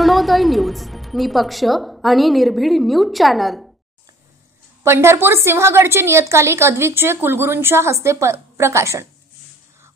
Kiranoday news, निपक्ष आणि निर्भीड न्यूज चॅनल। पंढरपूर सिंहगडचे नियतकालिक अद्विकचे कुलगुरूंच्या हस्ते प्रकाशन।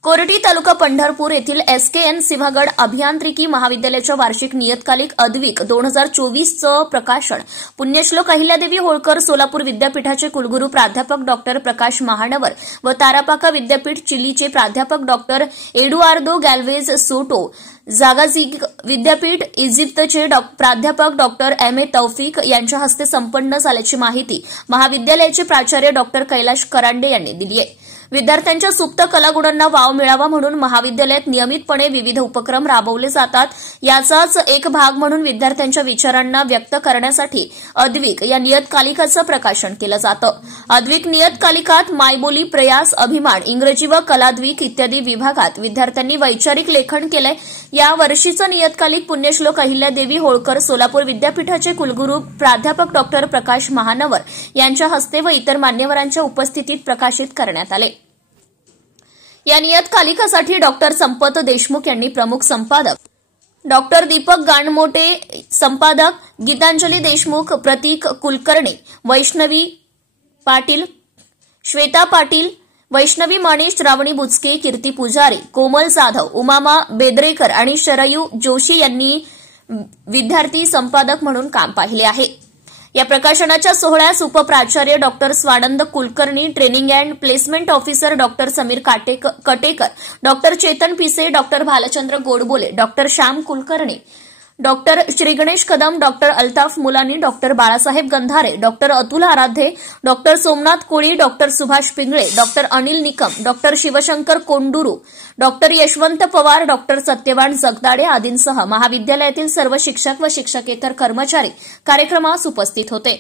कोरटी तालुका पंढरपूर येथील SKN सिंहगड अभियांत्रिकी महाविद्यालयाच्या वार्षिक नियतकालिक अद्विक 2024चं प्रकाशन पुण्यश्लोक अहिल्यादेवी होळकर सोलापूर विद्यापीठाचे कुलगुरू प्राध्यापक डॉक्टर प्रकाश महानवर व तारापाका विद्यापीठ चिलीचे प्राध्यापक डॉक्टर एडुआर्दो गॅल्वेज सोटो, जागाझिग विद्यापीठ इजिप्तचे प्राध्यापक डॉक्टर MA तौफिक यांच्या हस्ते संपन्न झाल्याची माहिती महाविद्यालयाचे प्राचार्य डॉक्टर कैलाश करांडे यांनी दिली आहे। विद्यार्थ्यांच्या सुप्त कलागुणांना वाव मिळावा म्हणून महाविद्यालयात नियमितपणे विविध उपक्रम राबवले जातात। याचाच एक भाग म्हणून विद्यार्थ्यांच्या विचारांना व्यक्त करण्यासाठी अद्विक या नियतकालिकाचं प्रकाशन केलं जातं। अद्विक नियतकालिकात मायबोली, प्रयास, अभिमान, इंग्रजी व कलाद्विक इत्यादी विभागात विद्यार्थ्यांनी वैचारिक लेखन केलंय। या वर्षीचं नियतकालिक पुण्यश्लोक अहिल्यादेवी होळकर सोलापूर विद्यापीठाचे कुलगुरू प्राध्यापक डॉक्टर प्रकाश महानवर यांच्या हस्ते व इतर मान्यवरांच्या उपस्थितीत प्रकाशित करण्यात आले। या नियतकालिकासाठी डॉक्टर संपत देशमुख यांनी प्रमुख संपादक, डॉक्टर दीपक गाणमोटे संपादक, गीतांजली देशमुख, प्रतीक कुलकर्णी, वैष्णवी पाटील, श्वेता पाटील, वैष्णवी माने, श्रावणी बुचके, कीर्ती पुजारी, कोमल जाधव, उमामा बेदरेकर आणि शरयू जोशी यांनी विद्यार्थी संपादक म्हणून काम पाहिले आहे। या प्रकाशनाच्या सोहळ्यास उपप्राचार्य doctor Swanand Kulkarni, training and placement officer doctor Sameer Katekar, doctor Chetan Pise, doctor Bhalchandra Godbole, doctor Shyam Kulkarni, doctor Shriganesh Kadam, doctor Altaf Mulani, doctor Balasaheb Gandhare, doctor Atul Aradhye, doctor Somnath Koli, doctor Subhash Pingale, doctor Anil Nikam, doctor Shivshankar Konduru, doctor Yashwant Pawar, doctor Satyavan Jagdade आदींसह महाविद्यालयातील सर्व शिक्षक व शिक्षकेतर कर्मचारी कार्यक्रमास उपस्थित होते।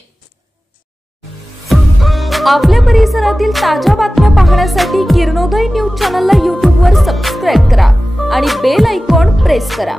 आपल्या परिसरातील ताज्या बातम्या पाहण्यासाठी किरणोदय न्यूज चॅनलला YouTube वर सबस्क्राइब करा आणि बेल आयकॉन प्रेस करा।